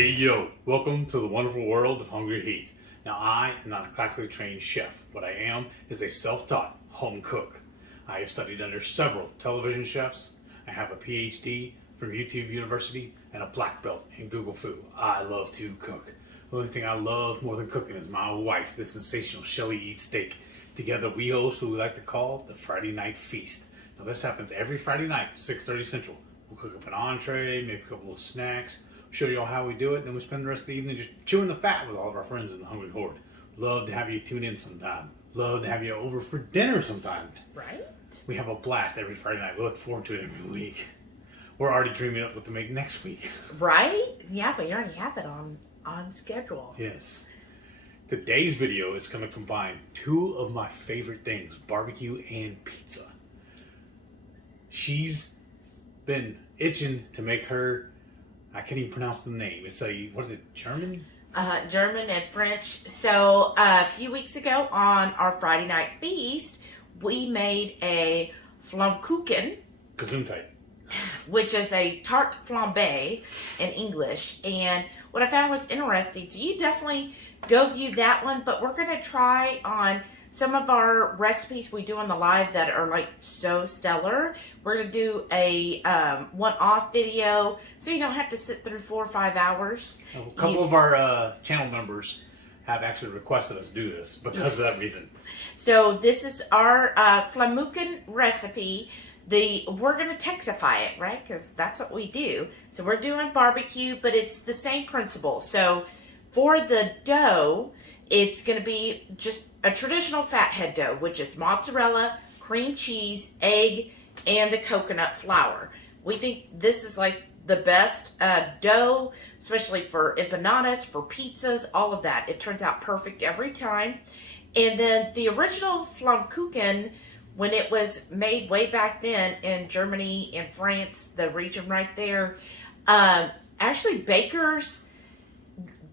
Hey yo, welcome to the wonderful world of HungryHeath. Now I am not a classically trained chef. What I am is a self-taught home cook. I have studied under several television chefs. I have a PhD from YouTube University and a black belt in Google Food. I love to cook. The only thing I love more than cooking is my wife, the sensational Shelly Eats Steak. Together we host what we like to call the Friday Night Feast. Now this happens every Friday night, 6:30 Central. We'll cook up an entree, maybe a couple of snacks, show you all how we do it, then we spend the rest of the evening just chewing the fat with all of our friends in the Hungry Horde. Love to have you tune in sometime. Love to have you over for dinner sometime. Right? We have a blast every Friday night. We look forward to it every week. We're already dreaming up what to make next week. Right? Yeah, but you already have it on schedule. Yes. Today's video is going to combine two of my favorite things, barbecue and pizza. She's been itching to make her, I can't even pronounce the name. It's what is it, German? German and French. So a few weeks ago on our Friday night feast, we made a Flammkuchen, Gesundheit, which is a Tarte Flambe in English. And what I found was interesting, so you definitely go view that one, but we're going to try on some of our recipes we do on the live that are like so stellar. We're going to do a one-off video so you don't have to sit through 4 or 5 hours. A couple of our channel members have actually requested us do this because of that reason. So this is our Flammkuchen recipe. We're going to Texify it, right? Because that's what we do. So we're doing barbecue, but it's the same principle. So for the dough, it's going to be just a traditional fathead dough, which is mozzarella, cream cheese, egg, and the coconut flour. We think this is like the best dough, especially for empanadas, for pizzas, all of that. It turns out perfect every time. And then the original Flammkuchen, when it was made way back then in Germany and France, the region right there, actually bakers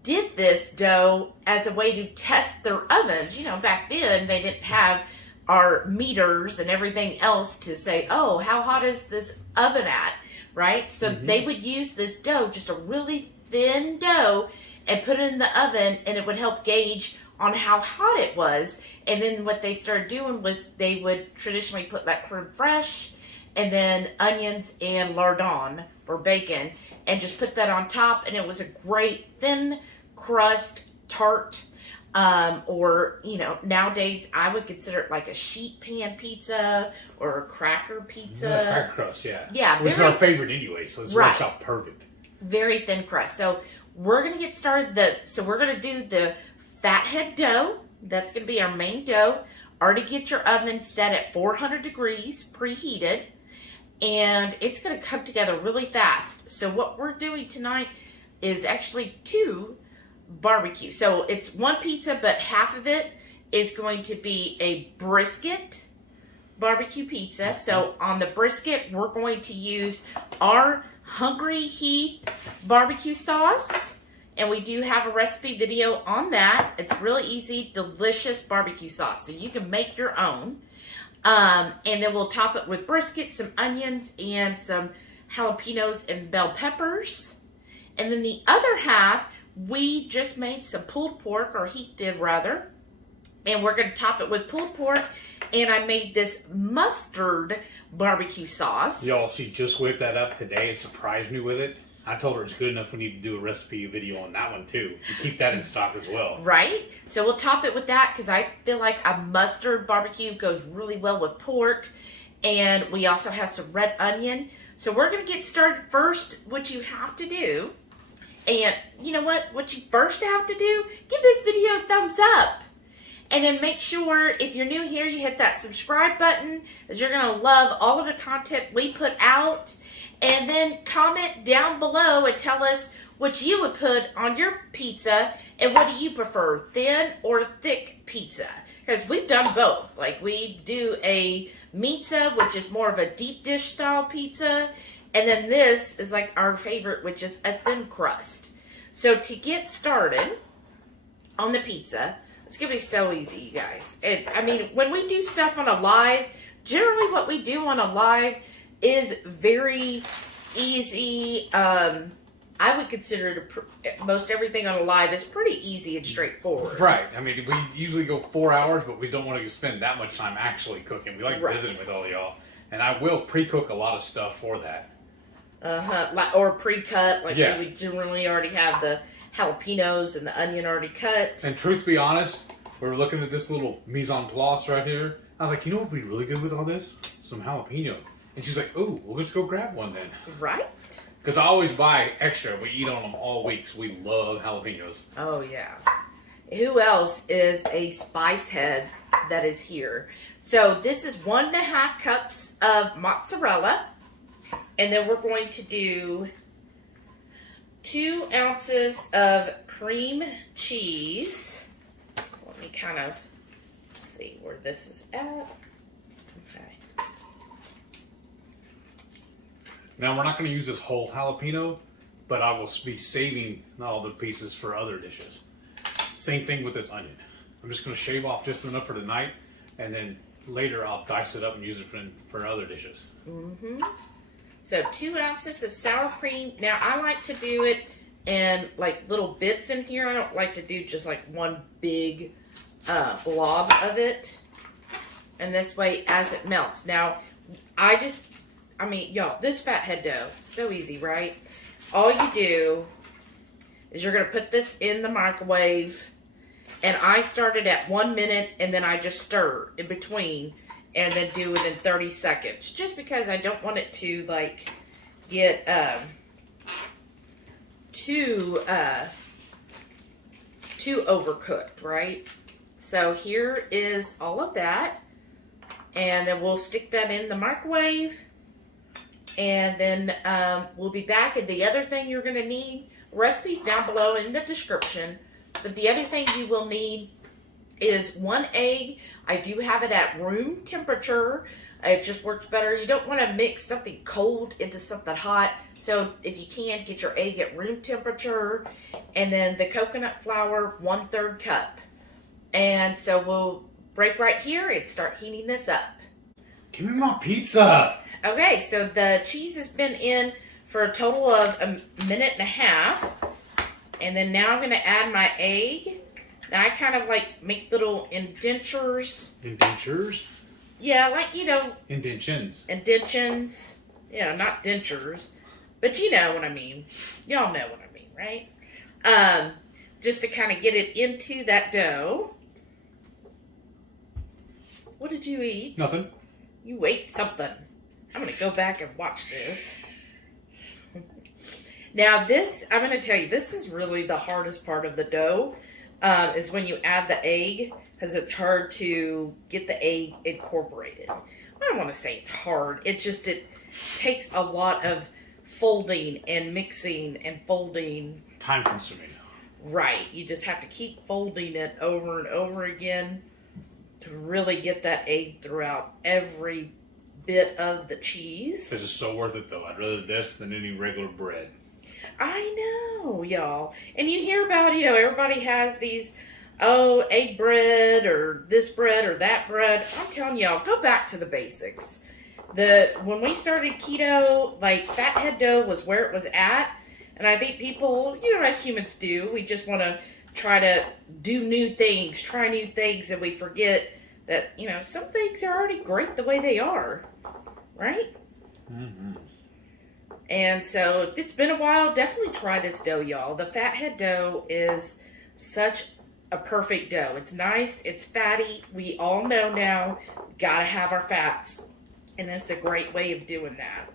did this dough as a way to test their ovens. You know, back then they didn't have our meters and everything else to say, oh, how hot is this oven at, right? So they would use this dough, just a really thin dough, and put it in the oven, and it would help gauge on how hot it was. And then what they started doing was they would traditionally put like creme fraiche and then onions and lardon or bacon and just put that on top, and it was a great thin crust tart, or, you know, nowadays I would consider it like a sheet pan pizza or a cracker pizza. Yeah, cracker crust, yeah. Yeah. Which is our favorite anyway, so this works out perfect. Very thin crust. So we're going to get started. So we're going to do the fathead dough. That's going to be our main dough. Already get your oven set at 400 degrees, preheated, and it's going to come together really fast. So what we're doing tonight is actually 2 barbecue. So it's 1 pizza, but half of it is going to be a brisket barbecue pizza. So on the brisket, we're going to use our HungryHeath barbecue sauce. And we do have a recipe video on that. It's really easy, delicious barbecue sauce. So you can make your own. And then we'll top it with brisket, some onions, and some jalapenos and bell peppers. And then the other half, we just made some pulled pork, or Heath did rather. And we're going to top it with pulled pork. And I made this mustard barbecue sauce. Y'all, she just whipped that up today and surprised me with it. I told her it's good enough we need to do a recipe video on that one too. You keep that in stock as well. Right? So we'll top it with that because I feel like a mustard barbecue goes really well with pork. And we also have some red onion. So we're going to get started first. What you have to do, and you know what you first have to do, give this video a thumbs up. And then make sure, if you're new here, you hit that subscribe button, as you're going to love all of the content we put out. And then comment down below and tell us what you would put on your pizza, and what do you prefer, thin or thick pizza? Because we've done both. Like, we do a pizza, which is more of a deep dish style pizza, and then this is like our favorite, which is a thin crust. So to get started on the pizza, it's going to be so easy, you guys. I mean, when we do stuff on a live, generally what we do on a live is very easy I would consider most everything on a live is pretty easy and straightforward. Right. I mean, we usually go 4 hours, but we don't want to spend that much time actually cooking. We like visiting with all y'all. And I will pre-cook a lot of stuff for that. Or pre-cut. Like we generally already have the jalapenos and the onion already cut. And truth be honest, we were looking at this little mise en place right here. I was like, you know what would be really good with all this? Some jalapeno. And she's like, ooh, well, let's go grab one then. Right? Because I always buy extra. We eat on them all week, so we love jalapenos. Oh, yeah. Who else is a spice head that is here? So this is 1.5 cups of mozzarella. And then we're going to do 2 ounces of cream cheese. So let me kind of see where this is at. Okay. Now, we're not going to use this whole jalapeno, but I will be saving all the pieces for other dishes. Same thing with this onion. I'm just going to shave off just enough for tonight, and then later I'll dice it up and use it for other dishes. Mm-hmm. So 2 ounces of sour cream. Now, I like to do it in like little bits in here. I don't like to do just like one big blob of it. And this way, as it melts. Now, I mean, y'all, this fathead dough, so easy, right? All you do is you're going to put this in the microwave. And I started at 1 minute, and then I just stir in between. And then do it in 30 seconds. Just because I don't want it to, like, get too overcooked, right? So here is all of that. And then we'll stick that in the microwave. And then we'll be back. And the other thing you're going to need, recipes down below in the description. But the other thing you will need is 1 egg. I do have it at room temperature. It just works better. You don't want to mix something cold into something hot. So if you can, get your egg at room temperature. And then the coconut flour, 1/3 cup. And so we'll break right here and start heating this up. Give me my pizza. Okay, so the cheese has been in for a total of 1.5 minutes. And then now I'm going to add my egg. Now I kind of like make little indentures. Indentures? Yeah, like, you know. Indentions. Indentions. Yeah, not dentures. But you know what I mean. Y'all know what I mean, right? Just to kind of get it into that dough. What did you eat? Nothing. You ate something. I'm going to go back and watch this. Now this, I'm going to tell you, this is really the hardest part of the dough. Is when you add the egg, because it's hard to get the egg incorporated. I don't want to say it's hard. It takes a lot of folding and mixing and folding. Time consuming. Right. You just have to keep folding it over and over again to really get that egg throughout every bit of the cheese. This is so worth it, though. I'd rather this than any regular bread. I know, y'all. And you hear about, you know, everybody has these, egg bread or this bread or that bread. I'm telling y'all, go back to the basics. When we started keto, like, fathead dough was where it was at. And I think people, you know, as humans do, we just want to try to do new things, try new things, and we forget that, you know, some things are already great the way they are. Right? Mm-hmm. And so, if it's been a while, definitely try this dough, y'all. The fathead dough is such a perfect dough. It's nice. It's fatty. We all know now, gotta have our fats. And that's a great way of doing that.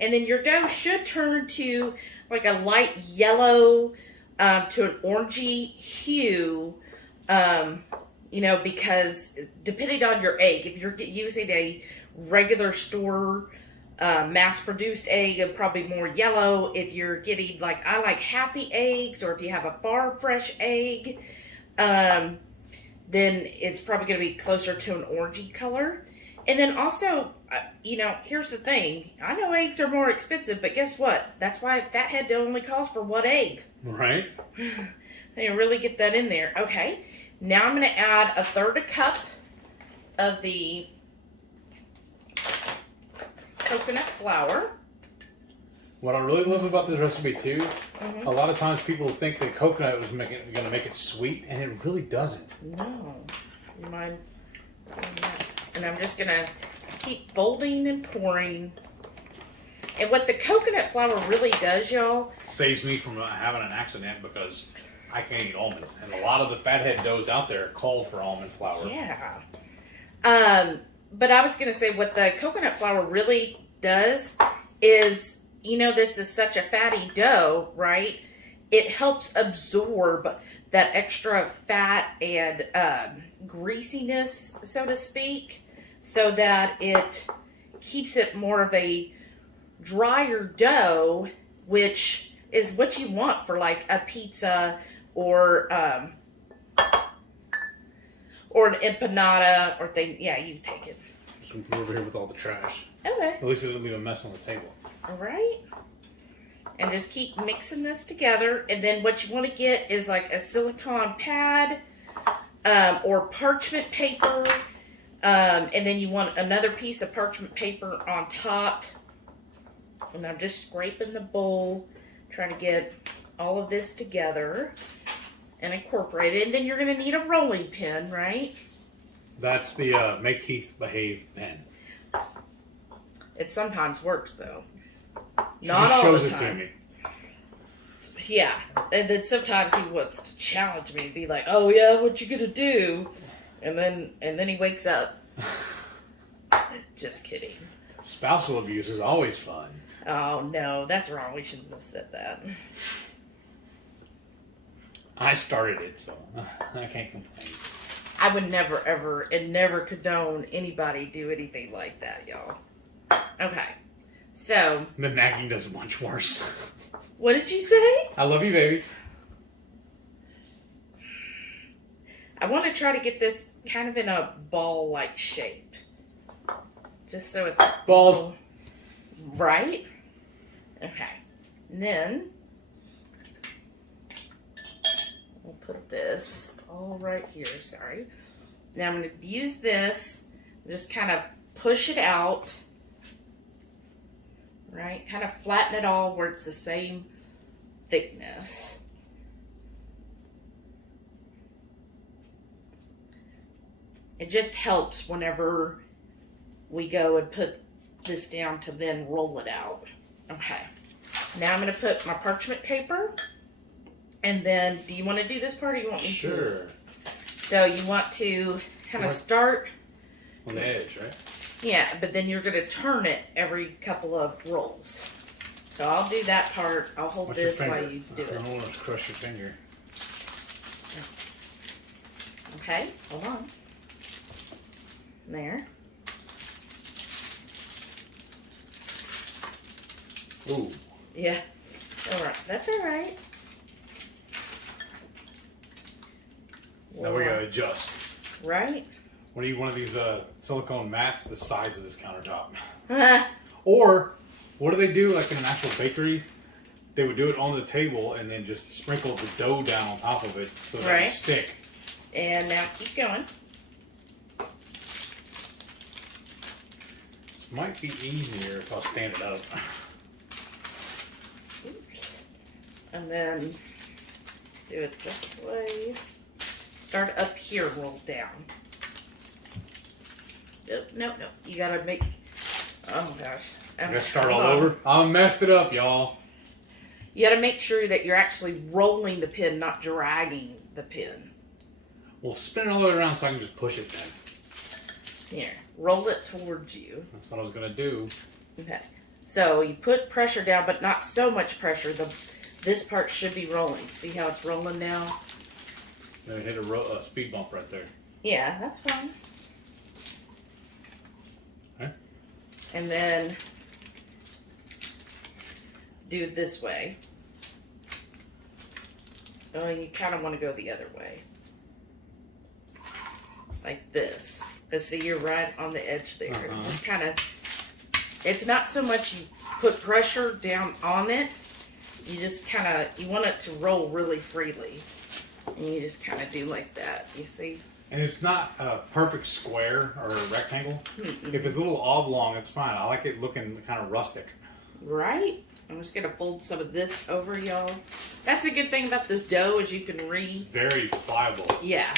And then your dough should turn to like a light yellow to an orangey hue. You know, because depending on your egg, if you're using a regular store mass-produced egg, and probably more yellow. If you're getting, like, I like happy eggs, or if you have a farm fresh egg, then it's probably going to be closer to an orangey color. And then also, you know, here's the thing. I know eggs are more expensive, but guess what? That's why fathead dough only calls for 1 egg. Right. They really get that in there. Okay. Now I'm going to add 1/3 cup of the coconut flour. What I really love about this recipe too, a lot of times people think that coconut was going to make it sweet, and it really doesn't. No. You mind? And I'm just going to keep folding and pouring. And what the coconut flour really does, y'all, saves me from having an accident because I can't eat almonds. And a lot of the fathead doughs out there call for almond flour. Yeah. But I was going to say what the coconut flour really does is, you know, this is such a fatty dough, right? It helps absorb that extra fat and greasiness, so to speak, so that it keeps it more of a drier dough, which is what you want for like a pizza or an empanada or thing. Yeah, you take it. Just move over here with all the trash. Okay. At least it didn't leave a mess on the table. All right. And just keep mixing this together. And then what you want to get is like a silicone pad or parchment paper. And then you want another piece of parchment paper on top. And I'm just scraping the bowl, trying to get all of this together and incorporate it. And then you're going to need a rolling pin, right? That's the Make Heath Behave pen. It sometimes works, though. She Not just all shows the it time. to me. Yeah, and then sometimes he wants to challenge me and be like, "Oh yeah, what you gonna do?" And then he wakes up. Just kidding. Spousal abuse is always fun. Oh no, that's wrong. We shouldn't have said that. I started it, so I can't complain. I would never, ever, and never condone anybody do anything like that, y'all. Okay, so The nagging does it much worse. what did you say? I love you, baby. I want to try to get this kind of in a ball-like shape. Just so it's... Balls. Right? Okay. And then... we'll put this all right here. Sorry. Now I'm going to use this. Just kind of push it out. Right? Kind of flatten it all where it's the same thickness. It just helps whenever we go and put this down to then roll it out. Okay. Now I'm going to put my parchment paper. And then, do you want to do this part or you want me to? Sure. So you want to kind of start... On the edge, right? Yeah, but then you're going to turn it every couple of rolls. So I'll do that part. I'll hold Watch this your while finger. you do I it. don't want to crush your finger. Okay, hold on. There. Ooh. Yeah. All right. That's all right. Now we gotta adjust. Right? What do you one of these silicone mats the size of this countertop? Uh, Or what do they do like in an actual bakery? They would do it on the table and then just sprinkle the dough down on top of it so that it stick. and now keep going. Might be easier if I'll stand it up. Oops. And then do it this way. Start up here, roll down. Nope, nope, nope. You gotta make... oh my gosh. I gotta start all over. I messed it up, y'all. You gotta make sure that you're actually rolling the pin, not dragging the pin. Well, spin it all the way around so I can just push it then. Here, roll it towards you. That's what I was gonna do. Okay. So you put pressure down, but not so much pressure. This part should be rolling. See how it's rolling now? Then hit a speed bump right there. Yeah, that's fine. Okay. And then do it this way. Oh, you kind of want to go the other way. Like this. But see, you're right on the edge there. Just kind of, it's not so much you put pressure down on it. You just kind of, you want it to roll really freely. And you just kind of do like that, you see? And it's not a perfect square or a rectangle. If it's a little oblong, it's fine. I like it looking kind of rustic. Right? I'm just going to fold some of this over, y'all. That's a good thing about this dough is you can Very pliable. Yeah.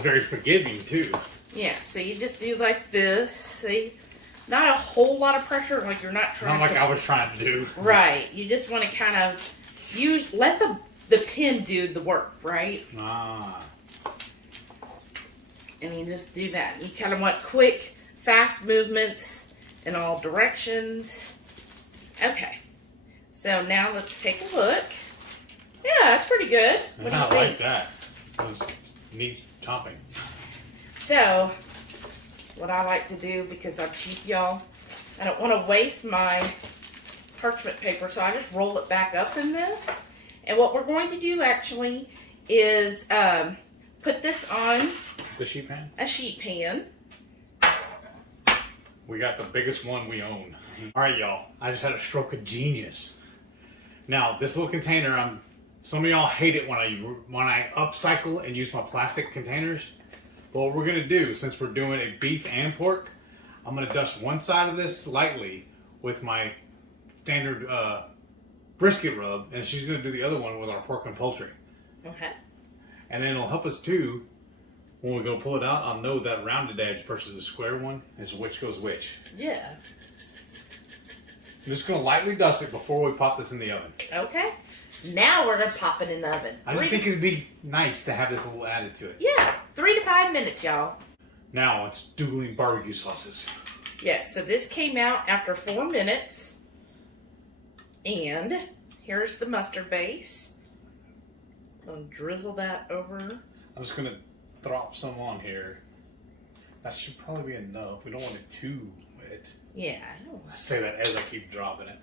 Very forgiving, too. Yeah, so you just do like this. See? Not a whole lot of pressure, like you're not trying Not like I was trying to do. Right. You just want to kind of let the pin do the work, right? Ah. And you just do that. You kind of want quick, fast movements in all directions. Okay. So now let's take a look. Yeah, that's pretty good. What do you think? I like that. It was neat topping. So, what I like to do, because I'm cheap, y'all, I don't want to waste my parchment paper, so I just roll it back up in this. And what we're going to do, actually, is put this on the sheet pan? A sheet pan. We got the biggest one we own. All right, y'all. I just had a stroke of genius. Now, this little container, some of y'all hate it when I upcycle and use my plastic containers. But what we're gonna do, since we're doing a beef and pork, I'm gonna dust one side of this lightly with my standard brisket rub, and she's gonna do the other one with our pork and poultry. Okay. And then it'll help us too, when we go pull it out, I'll know that rounded edge versus the square one is which goes which. Yeah. I'm just gonna lightly dust it before we pop this in the oven. Okay. Now we're gonna pop it in the oven. I just think it'd be nice to have this a little added to it. Yeah, 3 to 5 minutes, y'all. Now it's dueling barbecue sauces. Yes, so this came out after 4 minutes. And here's the mustard base. I'm gonna drizzle that over. I'm just gonna drop some on here. That should probably be enough. We don't want it too wet. Yeah. I say that as I keep dropping it.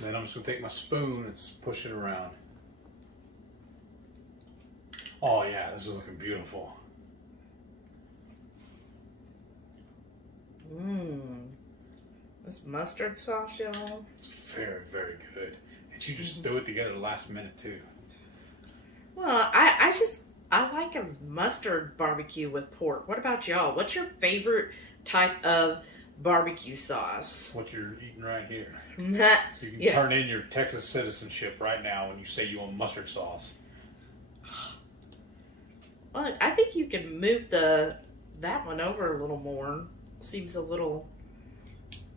Then I'm just gonna take my spoon and push it around. Oh yeah, this is looking beautiful. Mmm. This mustard sauce, y'all. It's very, very good. And you just threw it together the last minute too. Well, I like a mustard barbecue with pork. What about y'all? What's your favorite type of barbecue sauce? What you're eating right here. You You can turn in your Texas citizenship right now when you say you want mustard sauce. Well, I think you can move that one over a little more. Seems a little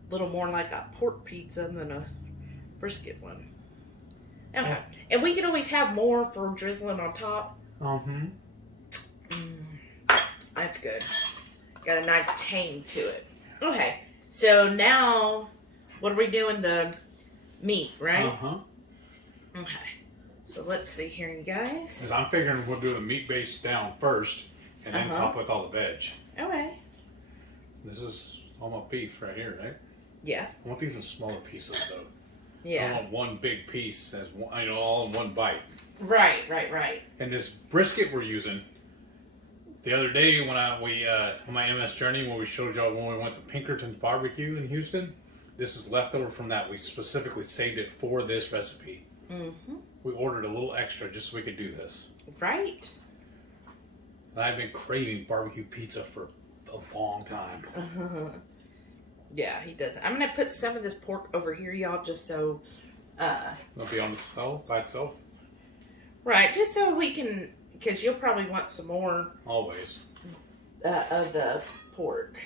more like a pork pizza than a brisket one. Okay. Yeah. And we can always have more for drizzling on top. Mm-hmm. That's good. Got a nice tang to it. Okay. So now, what are we doing? The meat, right? Uh-huh. Okay. So let's see here, you guys. Because I'm figuring we'll do the meat base down first and then top with all the veg. Okay. This is all my beef right here, right? Yeah. I want these in smaller pieces though. I Yeah. want one big piece as one, all in one bite. Right. And this brisket we're using, the other day when on my MS journey when we showed y'all when we went to Pinkerton's barbecue in Houston, this is leftover from that. We specifically saved it for this recipe. Mm-hmm. We ordered a little extra just so we could do this. Right. I've been craving barbecue pizza for a long time. Yeah, he does. I'm gonna put some of this pork over here, y'all, just so. It'll be on itself by itself. Right, just so we can, because you'll probably want some more Always. of the pork.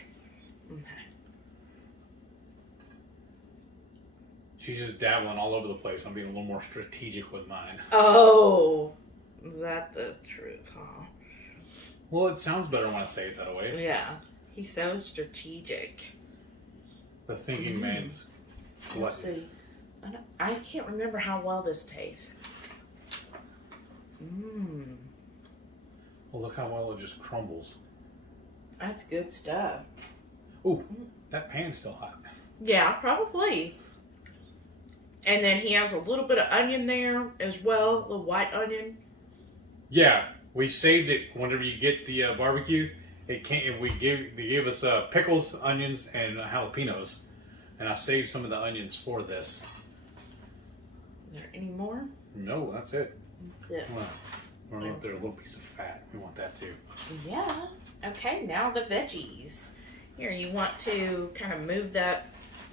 Okay. She's just dabbling all over the place. I'm being a little more strategic with mine. Oh, is that the truth, huh? Well, it sounds better when I say it that way. Yeah, he's so strategic. The thinking man's Let's see. I can't remember how well this tastes. Well, look how well it just crumbles. That's good stuff. Ooh, that pan's still hot. Yeah, probably. And then he has a little bit of onion there as well, the white onion. Yeah, we saved it. Whenever you get the barbecue, they gave us pickles, onions, and jalapenos, and I saved some of the onions for this. Is there any more? No, that's it. That's it. Well, we're gonna a little piece of fat. We want that too. Yeah. Okay, now the veggies. Here, you want to kind of move that.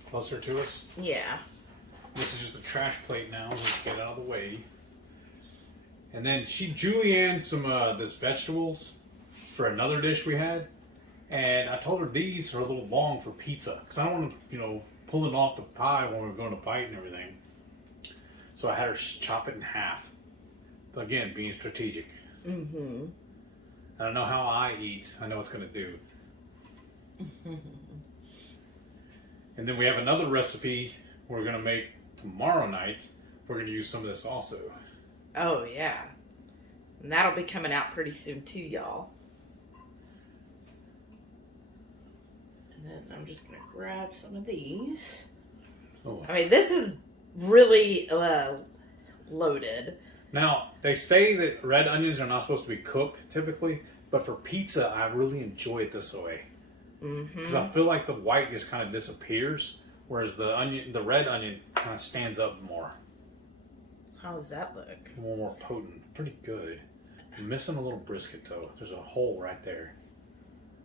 Closer to us. Yeah. This is just a trash plate now. Let's get out of the way. And then she julienned some this vegetables for another dish we had. And I told her these are a little long for pizza. Because I don't want to, pull it off the pie when we're going to bite and everything. So I had her chop it in half. But again, being strategic. Mm-hmm. I don't know how I eat. I know it's going to do. And then we have another recipe we're going to make tomorrow night. We're going to use some of this also. Oh, yeah. And that'll be coming out pretty soon too, y'all. And then I'm just going to grab some of these. Oh. I mean, this is really loaded. Now, they say that red onions are not supposed to be cooked typically, but for pizza, I really enjoy it this way. Because I feel like the white just kind of disappears, whereas the red onion kind of stands up more. How does that look? A little more potent. Pretty good. I'm missing a little brisket though. There's a hole right there.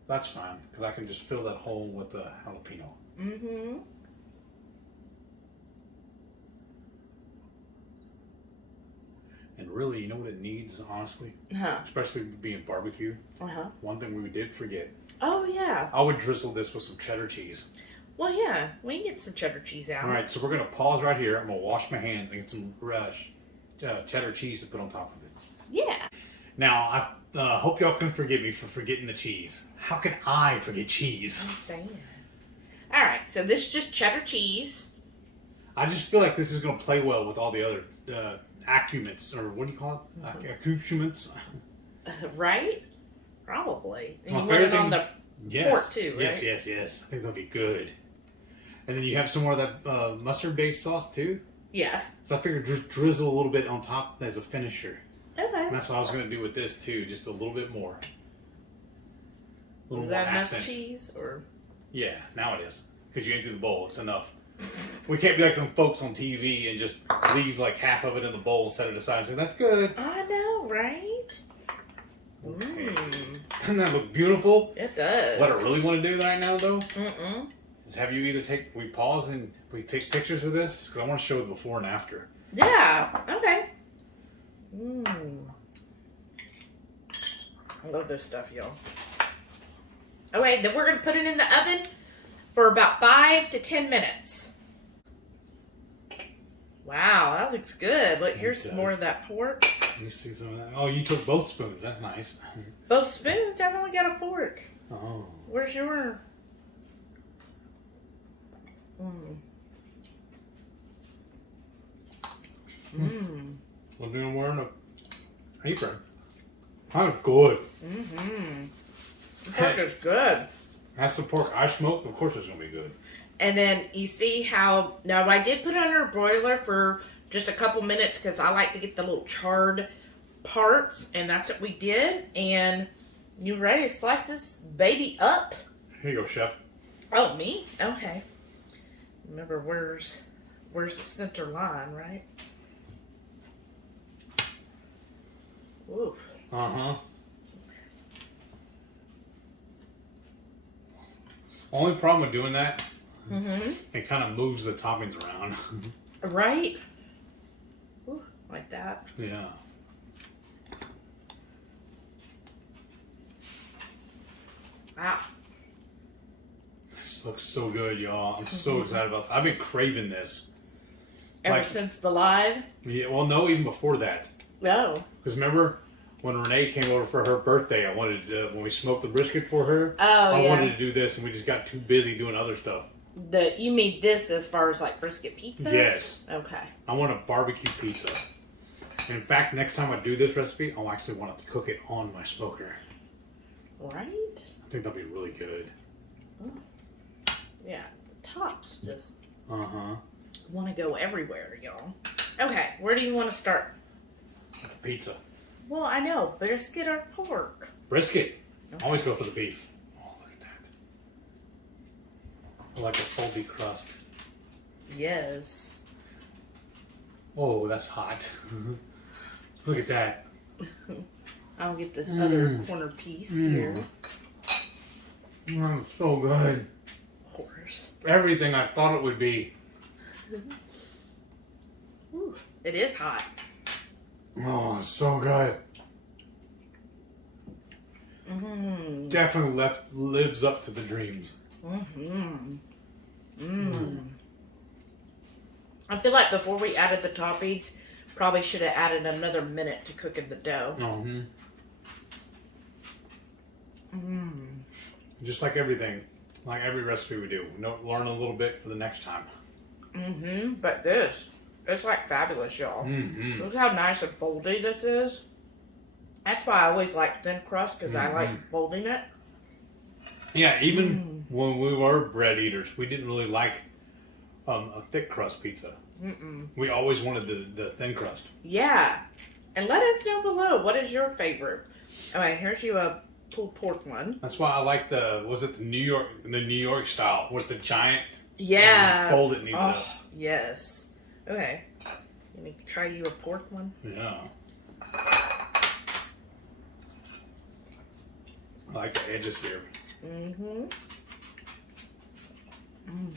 That's fine, because I can just fill that hole with the jalapeno. Mm-hmm. And really, you know what it needs, honestly? Huh. Especially being barbecue. Uh-huh. One thing we did forget. Oh, yeah. I would drizzle this with some cheddar cheese. Well, yeah. We can get some cheddar cheese out. All right, so we're going to pause right here. I'm going to wash my hands and get some cheddar cheese to put on top of it. Yeah. Now, I hope y'all can forgive me for forgetting the cheese. How can I forget cheese? I'm saying. All right, so this is just cheddar cheese. I just feel like this is going to play well with all the other accoutrements, or what do you call it? Accoutrements. Right? Probably. And My you want it favorite on the pork too, right? Yes. I think that'll be good. And then you have some more of that mustard-based sauce too. Yeah. So I figured just drizzle a little bit on top as a finisher. Okay. And that's what I was going to do with this too, just a little bit more. Is that enough cheese, or? Yeah, now it is. Because you empty the bowl, it's enough. We can't be like them folks on TV and just leave like half of it in the bowl, set it aside, and say, that's good. I know, right? Okay. Doesn't that look beautiful? It does. What I really want to do right now, though, Mm-mm. is have you either we pause and we take pictures of this, because I want to show the before and after. Yeah, okay. I love this stuff, y'all. Okay, then we're going to put it in the oven for about 5 to 10 minutes. Wow, that looks good. Look, here's some more of that pork. Let me see some of that. Oh, you took both spoons. That's nice. Both spoons? I've only got a fork. Oh. Where's your... Mmm. Well, then I'm wearing an apron. That's good. Mm-hmm. The pork is good. That's the pork I smoked. Of course it's going to be good. And then you see how... Now, I did put it under a broiler for just a couple minutes because I like to get the little charred parts. And that's what we did. And you ready to slice this baby up? Here you go, chef. Oh, me? Okay. Remember, where's the center line, right? Oof. Uh-huh. Only problem with doing that, it kind of moves the toppings around. Right? Ooh, like that. Yeah. Wow. This looks so good, y'all. I'm so excited about it. I've been craving this. Ever since the live? Yeah, well, no, even before that. Oh. Because remember, when Renee came over for her birthday, I wanted to, when we smoked the brisket for her, I wanted to do this, and we just got too busy doing other stuff. You mean this as far as like brisket pizza? Yes. Okay. I want a barbecue pizza. And in fact, next time I do this recipe, I'll actually want to cook it on my smoker. Right? I think that'll be really good. Oh. Yeah. The tops just want to go everywhere, y'all. Okay. Where do you want to start? With the pizza. Well, I know. Brisket or pork? Brisket. Okay. Always go for the beef. Oh, look at that. I like a foldy crust. Yes. Oh, that's hot. Look at that. I'll get this other corner piece here. So good. Of course. Everything I thought it would be. Ooh, it is hot. Oh, it's so good. Definitely lives up to the dreams. I feel like before we added the toppings, probably should have added another minute to cooking the dough. Just like everything, like every recipe we do, learn a little bit for the next time. But this, it's like fabulous, y'all. Look how nice and foldy this is. That's why I always like thin crust, because I like folding it. Yeah, even when we were bread eaters, we didn't really like a thick crust pizza. We always wanted the thin crust. Yeah. And let us know below, what is your favorite? All right, here's you a pulled pork one. That's why I like the New York style, was the giant. Yeah. Fold it and eat it up. Yes. Okay. Let me try you a pork one. Yeah. I like the edges here.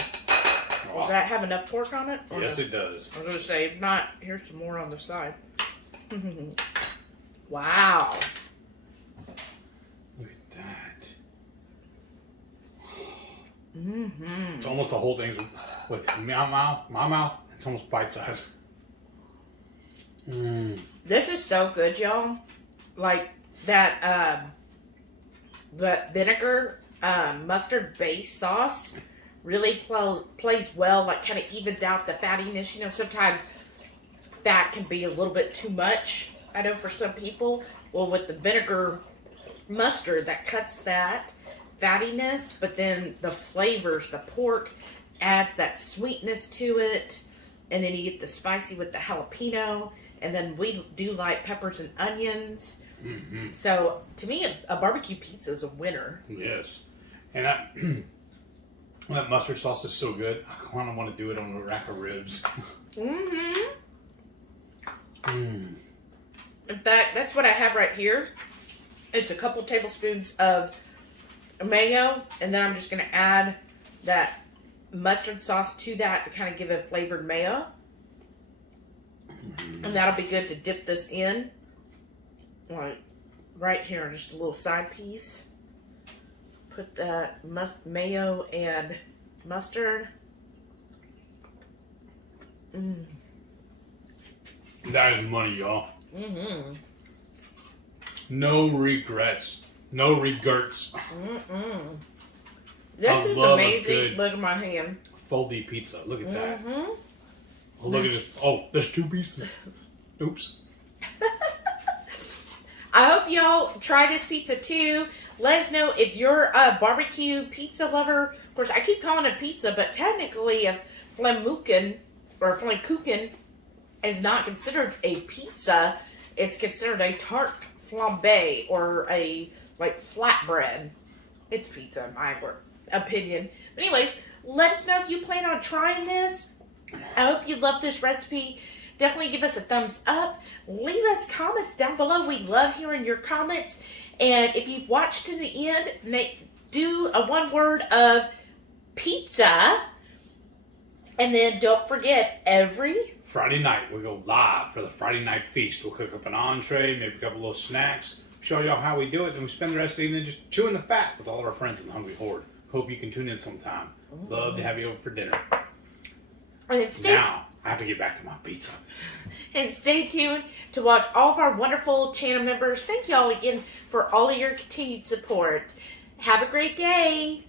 Does that have enough pork on it? Yes, it does. I was going to say, if not, here's some more on the side. Wow. Look at that. It's almost the whole thing with my mouth. It's almost bite-sized. This is so good, y'all. Like that, the vinegar mustard base sauce really plays well, like kind of evens out the fattiness. You know, sometimes fat can be a little bit too much, I know, for some people. Well, with the vinegar mustard, that cuts that fattiness, but then the flavors, the pork adds that sweetness to it, and then you get the spicy with the jalapeno, and then we do like peppers and onions. So to me, a barbecue pizza is a winner. Yes, and that mustard sauce is so good. I kind of want to do it on a rack of ribs. In fact, that's what I have right here. It's a couple tablespoons of mayo, and then I'm just going to add that mustard sauce to that to kind of give it a flavored mayo. And that'll be good to dip this in. Like right here, just a little side piece. Put that mayo and mustard. That is money, y'all. No regrets. No regrets. This is amazing. Look at my hand. Foldy pizza. Look at that. Oh, look at this. Oh, there's two pieces. Oops. I hope y'all try this pizza too. Let us know if you're a barbecue pizza lover. Of course, I keep calling it pizza, but technically a Flammkuchen or Flammkuchen is not considered a pizza. It's considered a Tarte Flambe or a like flatbread. It's pizza in my opinion. But anyways, let us know if you plan on trying this. I hope you love this recipe. Definitely give us a thumbs up. Leave us comments down below. We love hearing your comments. And if you've watched to the end, do a one word of pizza. And then don't forget, every Friday night, we go live for the Friday night feast. We'll cook up an entree, maybe a couple little snacks, show y'all how we do it, and we spend the rest of the evening just chewing the fat with all of our friends in the Hungry Horde. Hope you can tune in sometime. Love to have you over for dinner. And now, I have to get back to my pizza. And stay tuned to watch all of our wonderful channel members. Thank y'all again for all of your continued support. Have a great day.